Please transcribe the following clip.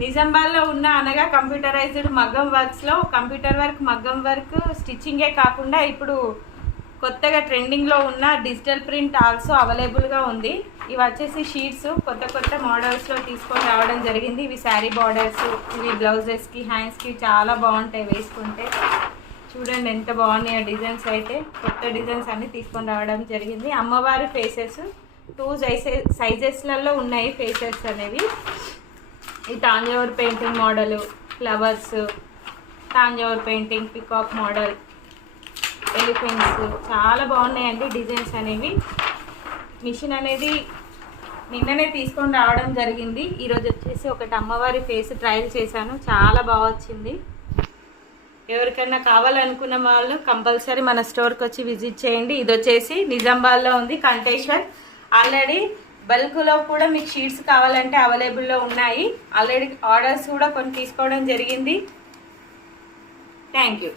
నిజామాబాద్లో ఉన్న అనగా కంప్యూటరైజ్డ్ మగ్గం వర్క్స్లో కంప్యూటర్ వర్క్ మగ్గం వర్క్ స్టిచ్చింగే కాకుండా ఇప్పుడు కొత్తగా ట్రెండింగ్లో ఉన్న డిజిటల్ ప్రింట్ ఆల్సో అవైలబుల్గా ఉంది. ఇవి వచ్చేసి షీట్స్ కొత్త కొత్త మోడల్స్లో తీసుకొని రావడం జరిగింది. ఇవి శారీ బార్డర్స్, ఇవి బ్లౌజెస్కి హ్యాండ్స్కి చాలా బాగుంటాయి వేసుకుంటే. చూడండి ఎంత బాగున్నాయి డిజైన్స్. అయితే కొత్త డిజైన్స్ అన్నీ తీసుకొని రావడం జరిగింది. అమ్మవారి ఫేసెస్ 2 సైజెస్లలో ఉన్నాయి ఫేసెస్ అనేవి. ఈ Thanjavur painting model, flowers, Thanjavur painting, peacock model, elephants చాలా బాగున్నాయండి డిజైన్స్ అనేవి. మిషన్ అనేది నిన్ననే తీసుకొని రావడం జరిగింది. ఈరోజు వచ్చేసి ఒకటి అమ్మవారి ఫేస్ ట్రయల్ చేశాను, చాలా బాగా వచ్చింది. ఎవరికైనా కావాలనుకున్న వాళ్ళు కంపల్సరీ మన స్టోర్కి వచ్చి విజిట్ చేయండి. ఇది వచ్చేసి నిజామాబాద్లో ఉంది, కంటేశ్వర్. ఆల్రెడీ బల్క్లో కూడా మీకు షీట్స్ కావాలంటే అవైలబుల్లో ఉన్నాయి. ఆల్రెడీ ఆర్డర్స్ కూడా కొన్ని తీసుకోవడం జరిగింది. Thank you.